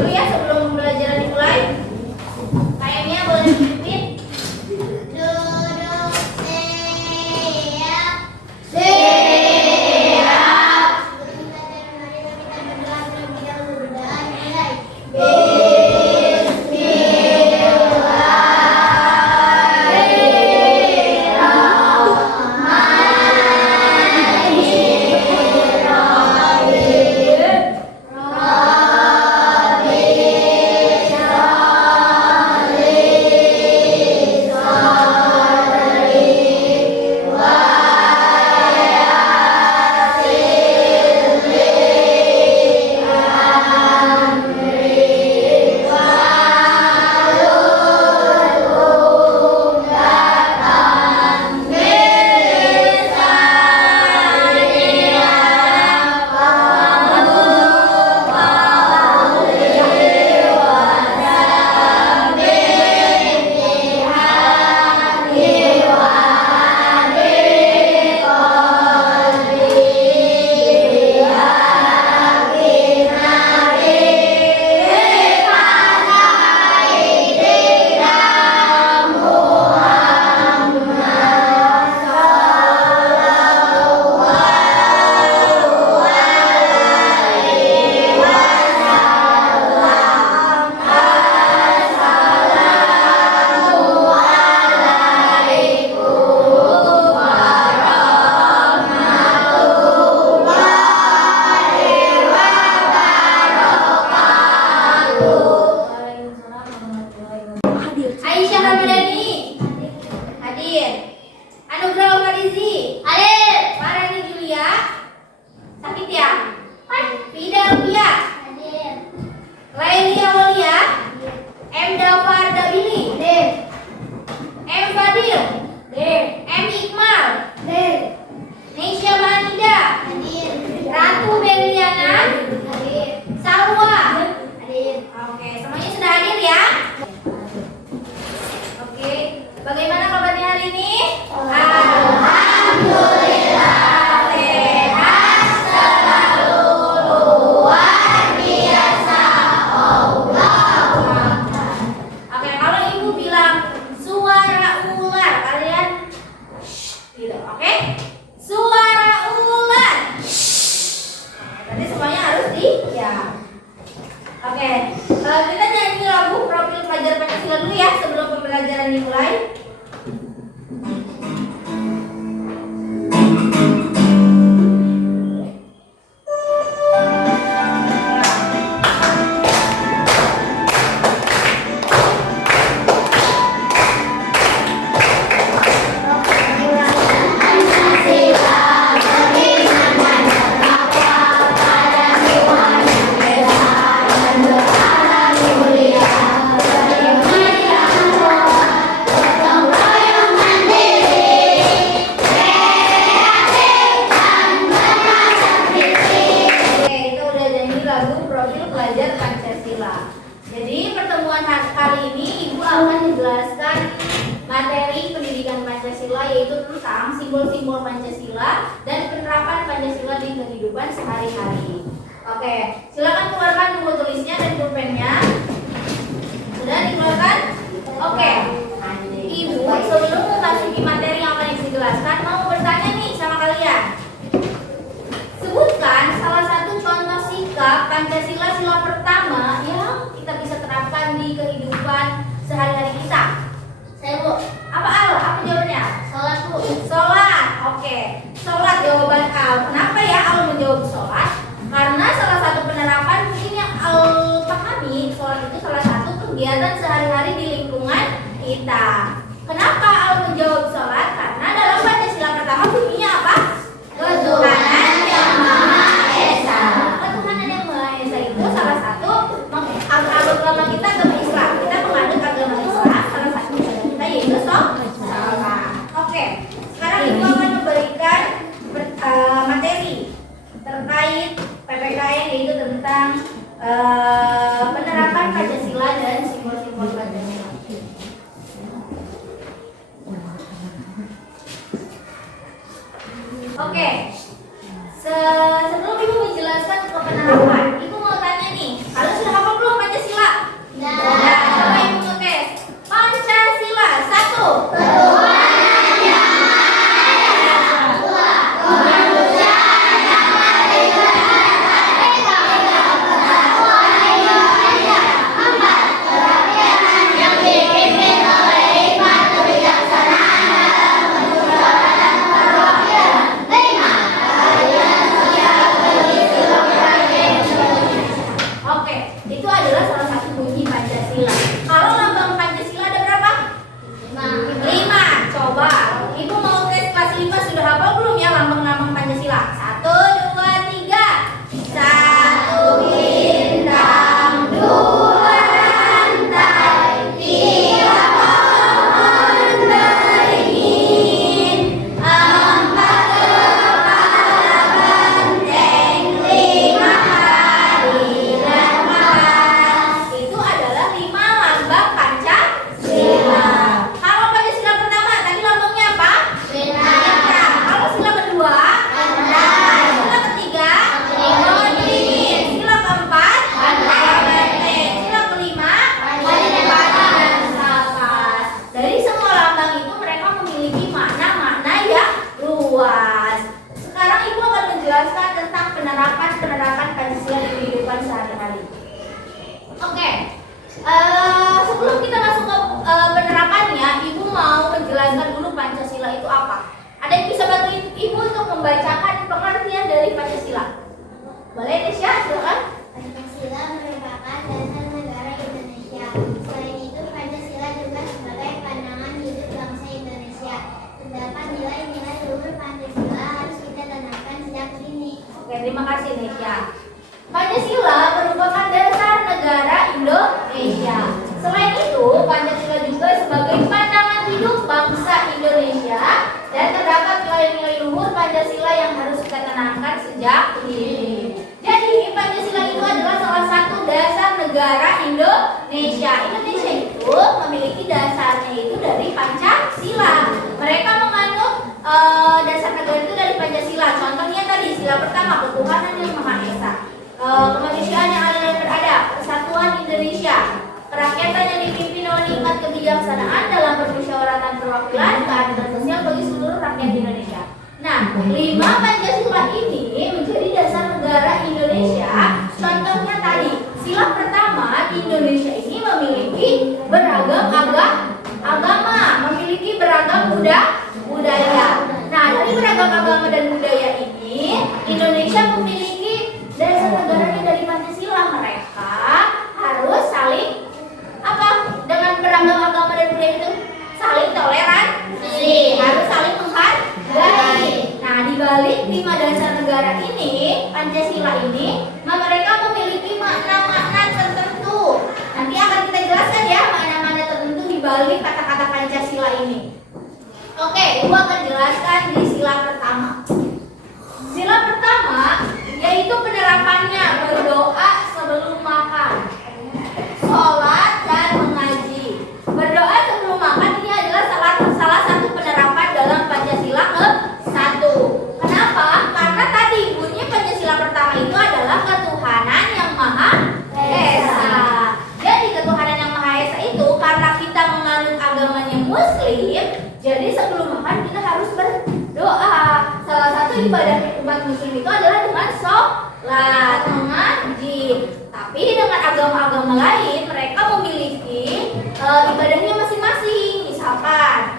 dulu ya sebelum pembelajaran dimulai. Kayaknya boleh dipimpin. Duduk siap. Siap. Aisyah Ramadhani hadir. Anugrah Farizi hadir. Farani Julia sakit ya? Fida Rubia hadir. Laili Aulia M. Dafar Dabili hadir. M. Fadil hadir. M. Iqmal hadir. Nesya Manida hadir. Ratu Beliana hadir. Salwa hadir. Oke, semuanya sudah hadir ya? Oke, bagaimana kabarnya hari ini? Alhamdulillah sehat selalu, luar biasa Allah. Oke, kalau ibu bilang suara ular, kalian gitu, oke? Suara ular. Berarti semuanya harus diam. Oke, kita nyanyi lagu profil pelajar Pancasila dulu ya sebelum pembelajaran dimulai. Jadi pertemuan kali ini Ibu akan menjelaskan materi pendidikan Pancasila, yaitu tentang simbol-simbol Pancasila dan penerapan Pancasila di kehidupan sehari-hari. Oke, silakan keluarkan buku tulisnya dan pulpennya. Sudah dikeluarkan? Oke. Ibu sebelum memasuki materi yang akan Ibu jelaskan mau bertanya nih sama kalian. Sebutkan salah satu contoh sikap Pancasila sila pertama yang kita bisa terapkan di kehidupan sehari-hari kita. Saya Bu, apa Al? Apa jawabannya? Sholat Bu. Sholat, oke. Sholat jawaban Al. Kenapa ya Al menjawab sholat? Karena salah satu penerapan mungkin yang Al pahami, sholat itu salah satu kegiatan sehari-hari di lingkungan kita. Kenapa Al menjawab sholat? Karena dalam Pancasila pertama bunyinya apa? Ketuhanan yang Maha Esa. Ketuhanan yang Maha Esa itu salah satu agama kita, agama Islam. Kita mengadut agama Islam, salah satu ibadah kita yaitu sholat. Oke, sekarang Ibu akan memberikan materi terkait PPKN, yaitu tentang penerapan Pancasila dan simbol-simbol Pancasila. Oke, sebelum Ibu menjelaskan ke penerapan, Ibu mau tanya nih, kalian sudah hafal belum Pancasila? adalah salah satu bunyi Pancasila. Kalau lambang Pancasila ada berapa? 5. Coba, Ibu mau tes kelas 5 sudah hafal belum ya lambang-lambang Pancasila? 1, 2, 3. 1 bintang, 2 rantai, 3 pohon beringin, 4 kepala benteng, 5 hari lepas. Itu adalah 5 lambang Pancasila. Kalau Pancasila pertama tadi lambangnya apa? Bintang. Kalau sila kedua? Rantai. Sila ketiga? Pohon beringin. Sila keempat? Benteng. Sila kelima? Panas kapas. Dari semua lambang itu mereka memiliki makna-makna yang luas. Sekarang Ibu akan menjelaskan tentang penerapan Pancasila di kehidupan sehari-hari. Oke. Sebelum kita masuk ke penerapannya, Ibu mau menjelaskan dulu Pancasila itu apa. Ada yang bisa bantuin Ibu untuk membacakan pengertian dari Pancasila? Boleh, Desya? Silakan. Pancasila merupakan dasar negara Indonesia. Selain itu, Pancasila juga sebagai pandangan hidup bangsa Indonesia. Terdapat nilai-nilai luhur Pancasila harus kita tanamkan sejak dini. Oke, terima kasih, Desya. Pancasila merupakan dasar negara Indonesia. Selain itu, Pancasila juga sebagai pandangan hidup bangsa Indonesia dan terdapat nilai-nilai luhur Pancasila yang harus kita tanamkan sejak dini. Jadi, Pancasila itu adalah salah satu dasar negara Indonesia. Indonesia itu memiliki dasarnya itu dari Pancasila. Mereka menganut dasar negara itu dari Pancasila. Contohnya tadi sila pertama, ketuhanan yang Maha Esa. Kemanusiaan yang adil dan beradab, persatuan Indonesia, kerakyatan yang dipimpin oleh nikmat kebijaksanaan dalam permusyawaratan perwakilan, keadilan sosial bagi seluruh rakyat Indonesia. Nah, 5 Pancasila ini menjadi dasar negara Indonesia. Contohnya tadi, sila pertama di Indonesia ini memiliki beragam agama, memiliki beragam budaya. Nah, dari beragam agama dan budaya ini, Indonesia memiliki dasar negaranya dari Pancasila. Mereka harus saling dengan beragam agama dan budaya itu saling toleransi, harus saling menghargai. Nah, di balik 5 dasar negara ini, Pancasila ini, mereka memiliki makna-makna tertentu. Nanti akan kita jelaskan ya makna-makna tertentu di balik kata-kata Pancasila ini. Oke, Ibu akan jelaskan di sila pertama. Sila pertama yaitu penerapannya berdoa sebelum makan, sholat dan mengaji. Berdoa sebelum makan ini adalah salah satu penerapan dalam Pancasila ke-1. Kenapa? Karena tadi bunyi Pancasila pertama itu adalah ketuhanan yang Maha Esa. Jadi ketuhanan yang Maha Esa itu karena kita menganut agamanya Muslim, jadi sebelum makan kita harus berdoa. Salah satu ibadah umat Muslim itu adalah dengan sholat, mengaji. Tapi dengan agama-agama lain mereka memiliki ibadahnya masing-masing. Misalkan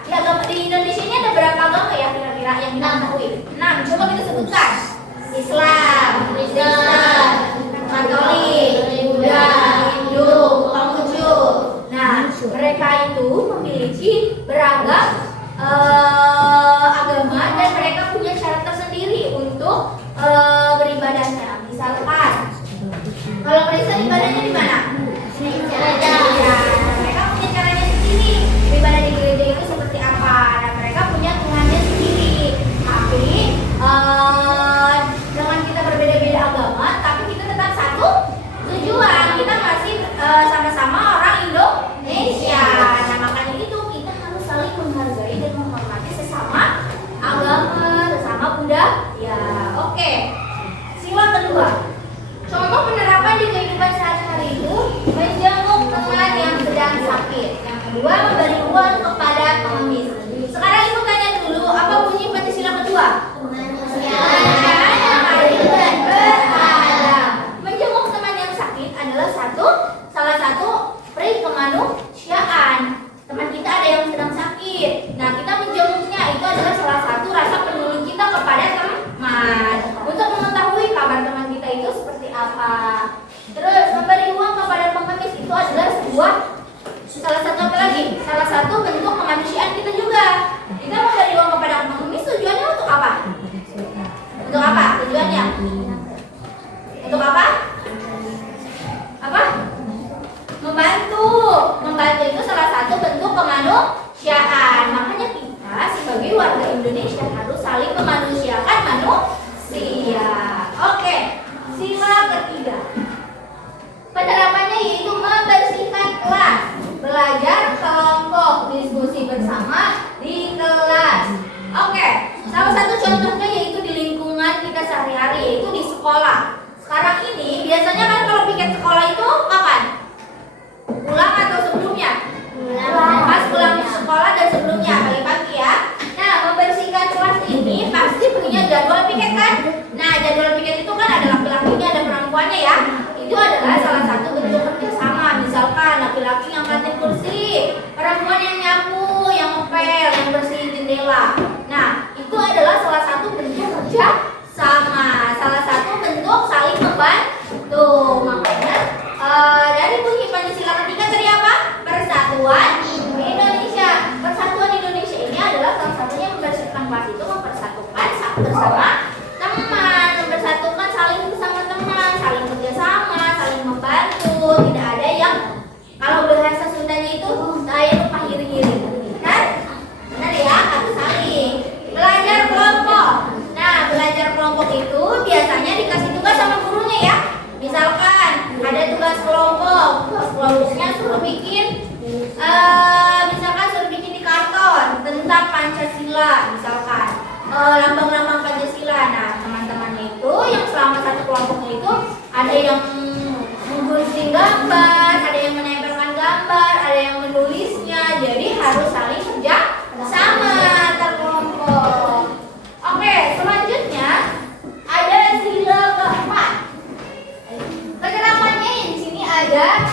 di Indonesia ini ada berapa agama ya kira-kira yang kita ketahui? 6. Coba kita sebutkan. Islam, Kristen, Katolik, Buddha, Hindu, Konghucu. Nah, mereka itu memiliki beragam agama dan mereka punya cara tersendiri untuk beribadahnya. Misalkan kalau Kristen ibadahnya di mana? Gereja. Ya, mereka punya caranya sendiri. Beribadah di gereja itu seperti apa? Dan mereka punya Tuhannya sendiri. Tapi dengan kita berbeda-beda agama, tapi kita tetap satu tujuan. Kita masih sama-sama orang Indonesia. Nah, makanya itu kita harus saling menghargai dan menghormati sesama agama, sesama budaya. Oke. Sila kedua. Contoh penerapan di kehidupan sehari-hari itu menjenguk teman yang sedang sakit. Yang kedua, memberi uang kepada pengemis. Sekarang Ibu tanya dulu, apa bunyi Pancasila kedua? Kemanusiaan yang adil dan beradab. Menjenguk teman yang sakit adalah salah satu pri kemanusiaan. Teman kita ada yang sedang sakit. Nah, kita menjenguknya itu adalah salah satu rasa peduli kita kepada teman. Untuk mengetahui kabar teman kita itu seperti apa. Terus memberi uang kepada kemanusiaan. Makanya kita sebagai warga Indonesia harus saling memanusiakan manusia. Oke, sila ketiga. Penerapannya yaitu membersihkan kelas, belajar kelompok, diskusi bersama di kelas. Oke, salah satu contohnya yaitu di lingkungan kita sehari-hari, yaitu di sekolah. Sekarang ini biasanya kan kalau piket sekolah itu kapan? Pulang atau sebelumnya? Pas pulang sekolah dan sebelumnya, pagi-pagi ya. Nah, membersihkan kelas ini pasti punya jadwal piket kan? Nah, jadwal piket itu kan ada laki-lakinya, ada perempuannya ya. Itu adalah salah satu bentuk kerjasama. Misalkan laki-laki yang ngangkatin kursi, perempuan yang nyapu, yang ngepel, yang bersihin jendela. Nah, itu adalah salah satu bentuk kerja sama, salah satu bentuk saling membantu. Makanya dari bunyi Pancasila ketiga tadi apa? Persatuan Indonesia. Persatuan Indonesia ini adalah salah satunya membersihkan kelas itu mempersatukan bersama teman, mempersatukan saling bersama teman, saling kerjasama, saling membantu. Tidak ada yang kalau bahasa Sundanya itu saya lupa hiri-hiri. Kan? Benar ya, harus saling. Belajar kelompok. Nah, belajar kelompok itu biasanya dikasih tugas sama gurunya ya. Misalkan ada tugas kelompoknya suruh bikin misalkan suruh bikin di karton tentang Pancasila, misalkan lambang-lambang Pancasila. Nah, teman-temannya itu yang selama satu kelompoknya itu ada yang menggunting gambar, ada yang menempelkan gambar, ada yang menulisnya. Jadi harus saling kerja sama antar kelompok. Oke, selanjutnya ada sila keempat. Penerapannya di sini ada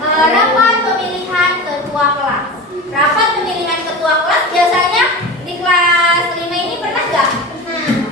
rapat pemilihan ketua kelas. Rapat pemilihan ketua kelas biasanya di kelas 5 ini pernah nggak?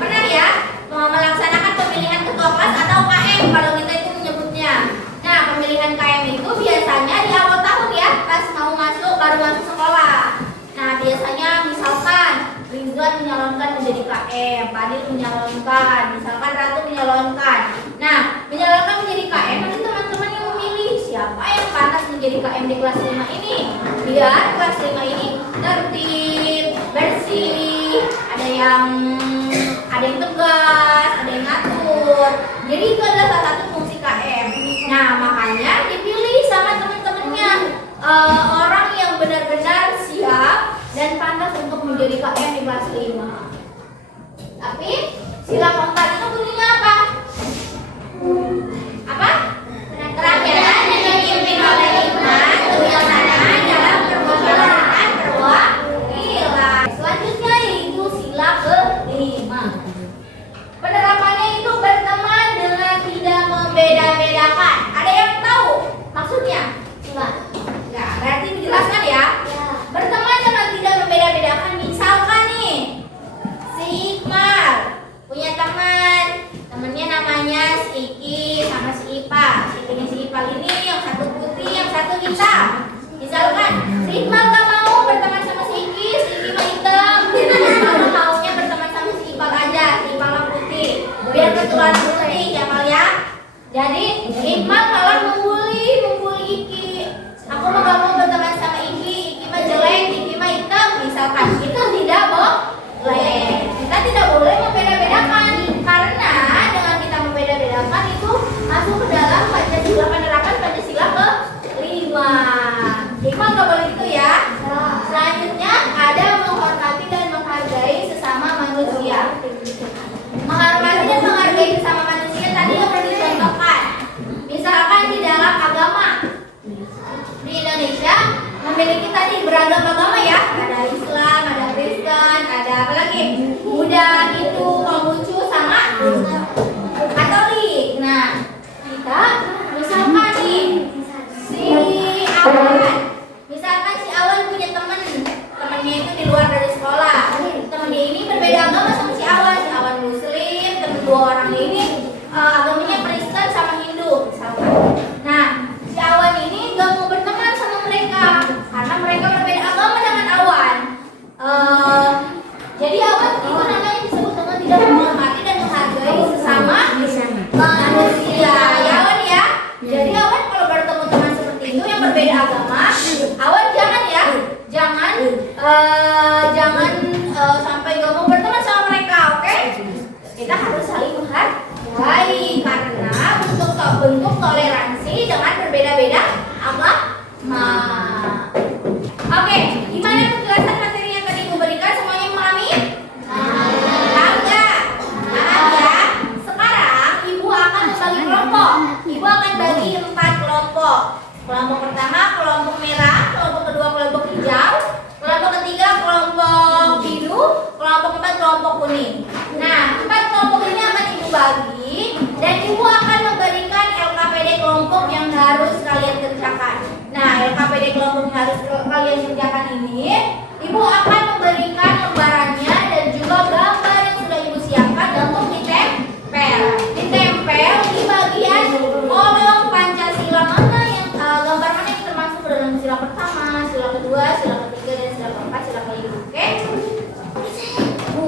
Pernah ya? Melaksanakan pemilihan ketua kelas atau KM kalau kita itu menyebutnya. Nah, pemilihan KM itu biasanya di awal tahun ya, pas mau baru masuk sekolah. Nah, biasanya misalkan Rizwan menyalonkan menjadi KM, Fadil menyalonkan, misalkan Ratu menyalonkan. Nah, menyalonkan menjadi KM, nanti teman-teman yang memilih siapa yang pantas menjadi KM di kelas 5 ini. Biar kelas 5 ini tertib, bersih, ada yang tegas, ada yang ngatur. Jadi itu adalah salah satu fungsi KM. Nah, makanya dipilih sama teman-temannya orang yang benar-benar siap dan pantas untuk menjadi KM di kelas 5. Tapi sila keempat itu bunyinya apa? Apa? Kerajaan yang dipimpin oleh hikmat, kebijaksanaan dalam perwakilan perwakilan. Selanjutnya yaitu sila kelima. Penerapannya itu berteman dengan tidak membeda-bedakan. Ada yang tahu maksudnya? Enggak. Berarti menjelaskan ya. Berteman dengan tidak membeda-bedakan. Misalkan nih, si Iqmal punya temannya namanya si Iki sama si Ipa. Si Ipa ini yang satu putih, yang satu hitam. Misalkan si Iqmal gak mau berteman sama si Iki mah hitam. Iqmal maunya berteman sama si Ipa aja, si Ipa mah putih. Biar ketuaan putih ya Mal ya. Jadi Iqmal malah membuli Iki. Aku mah gak mau berteman sama Iki mah jelek, Iki mah hitam. Misalkan itu tidak boleh. Kita tidak boleh membeda-bedakan karena dengan kita membeda-bedakan itu masuk ke dalam Pancasila, penerapan Pancasila ke-5. Iqmal nggak boleh gitu ya. Selanjutnya ada menghormati dan menghargai sesama manusia. Menghormati dan menghargai sesama manusia tadi yang sudah dicontohkan. Misalkan di dalam agama di Indonesia memiliki tadi beragam agama ya. Ada Islam, ada Kristen, ada apa lagi? Buddha, Hindu, Konghucu sama Katolik. Nah, kita misalkan nih si Awan punya temannya itu di luar dari sekolah. Temannya ini berbeda agama sama si Awan Muslim, teman dua orang ini agamanya Kristen sama Hindu misalkan. Nah, si Awan ini gak mau berteman sama mereka karena mereka berbeda agama dengan Awan. Jadi Awan itu namanya disebut dengan tidak menghormati dan menghargai sesama manusia. Ya Awan ya. Jadi Awan kalau bertemu teman seperti itu yang berbeda agama, Awan jangan ya jangan sampai gak mau berteman sama mereka, oke? Kita harus saling menghargai karena bentuk toleransi dengan berbeda-beda agama. Oke, gimana penjelasan materi yang tadi Ibu berikan? Semuanya memahami? Enggak. Nah, ya. Sekarang Ibu akan membagi kelompok. Ibu akan bagi 4 kelompok. Kelompok pertama kelompok merah, kelompok kedua kelompok hijau, kelompok ketiga kelompok biru, kelompok keempat kelompok kuning. Nah, 4 kelompok ini akan Ibu bagi dan Ibu akan memberikan LKPD kelompok yang harus kalian kerjakan. Nah, LKPD kelompok yang harus kalian kerjakan ini, Ibu akan memberikan lembarannya dan juga gambar yang sudah Ibu siapkan untuk ditempel. Ditempel di bagian kolom Pancasila mana yang gambar mana yang termasuk dalam sila pertama, sila kedua, sila ketiga, dan sila keempat, sila kelima. Oke? Bu.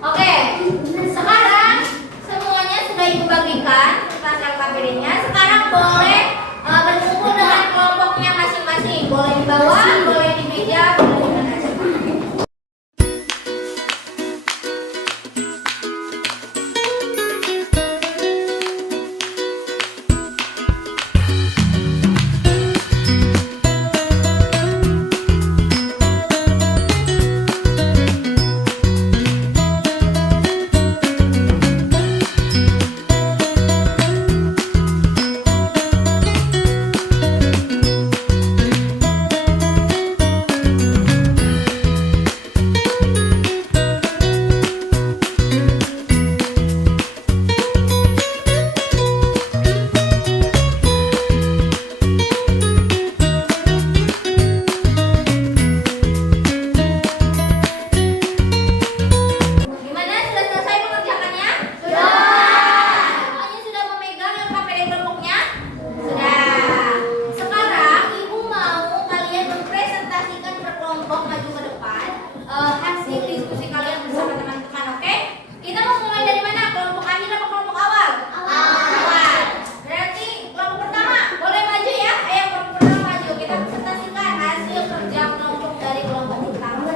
Oke, sekarang semuanya sudah Ibu bagikan kertas LKPD-nya. Sekarang boleh berkumpul dengan kelompoknya masing-masing. Boleh di bawah, boleh di meja, boleh di mana saja. Gimana? Sudah selesai mengerjakannya? Sudah. Semuanya sudah memegang LKPD kelompoknya? Sudah. Sekarang Ibu mau kalian mempresentasikan per kelompok maju ke depan hasil diskusi kalian bersama teman-teman, oke? Kita mau mulai dari mana? Kelompok akhir atau kelompok awal? Awal. Berarti kelompok pertama boleh maju ya? Ayo kelompok pertama maju. Kita presentasikan hasil kerja kelompok dari kelompok pertama.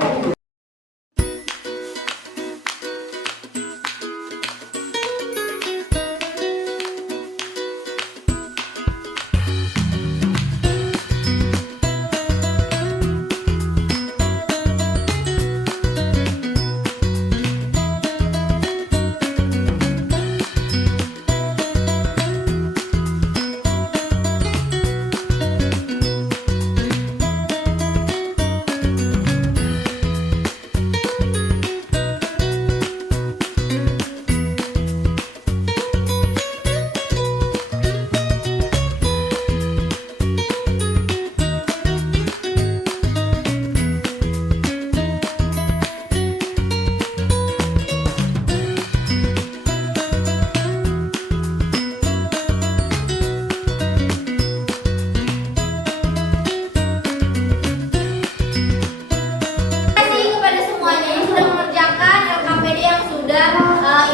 Terima kasih kepada semuanya yang sudah mengerjakan LKPD yang sudah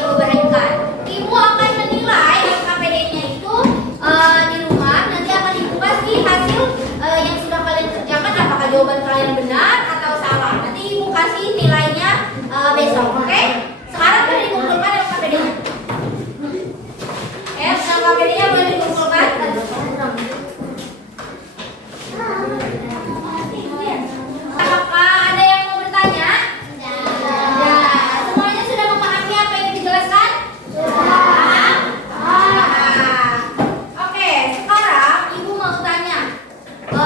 Ibu berikan. Ibu akan menilai LKPD-nya itu di rumah. Nanti akan Ibu kasih hasil yang sudah kalian kerjakan. Apakah jawaban kalian benar atau salah? Nanti Ibu kasih nilainya besok, oke? Sekarang boleh dikumpulkan LKPD-nya. LKPD-nya boleh dikumpulkan. Apakah ada yang mau bertanya? Ya, semuanya sudah memahami apa yang dijelaskan? Sudah. Oke, sekarang Ibu mau tanya,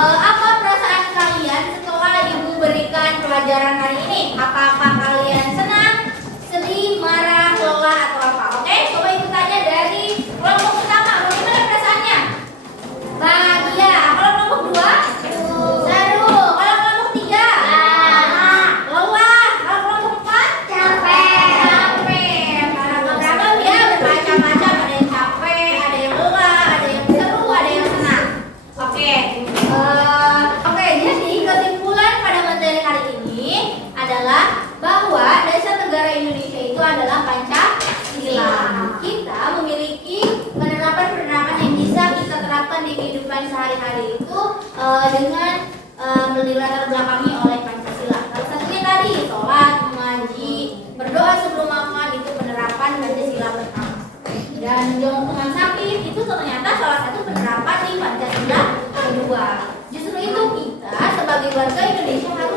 apa perasaan kalian setelah Ibu berikan pelajaran hari ini? Apakah kalian senang, sedih, marah, lelah, atau apa? Oke, coba Ibu tanya dari kelompok pertama, bagaimana perasaannya? Bahagia. Kalau kelompok dua? Seru. Kalau kelompok tiga? Lelah. Kalau kelompok empat? Capek. Para kelompok ya bermacam-macam. Ada yang capek, ada yang lelah, ada yang seru, ada yang senang. Oke. Oke. Jadi kesimpulan pada materi hari ini adalah kedua, dasar negara Indonesia itu adalah Pancasila. Kita memiliki penerapan-penerapan yang bisa kita terapkan di kehidupan sehari-hari itu dengan dilatar belakangi oleh Pancasila. Salah satunya tadi sholat, mengaji, berdoa sebelum makan itu penerapan Pancasila pertama. Dan menjauh teman sakit itu ternyata salah satu penerapan di Pancasila kedua. Justru itu kita sebagai warga Indonesia harus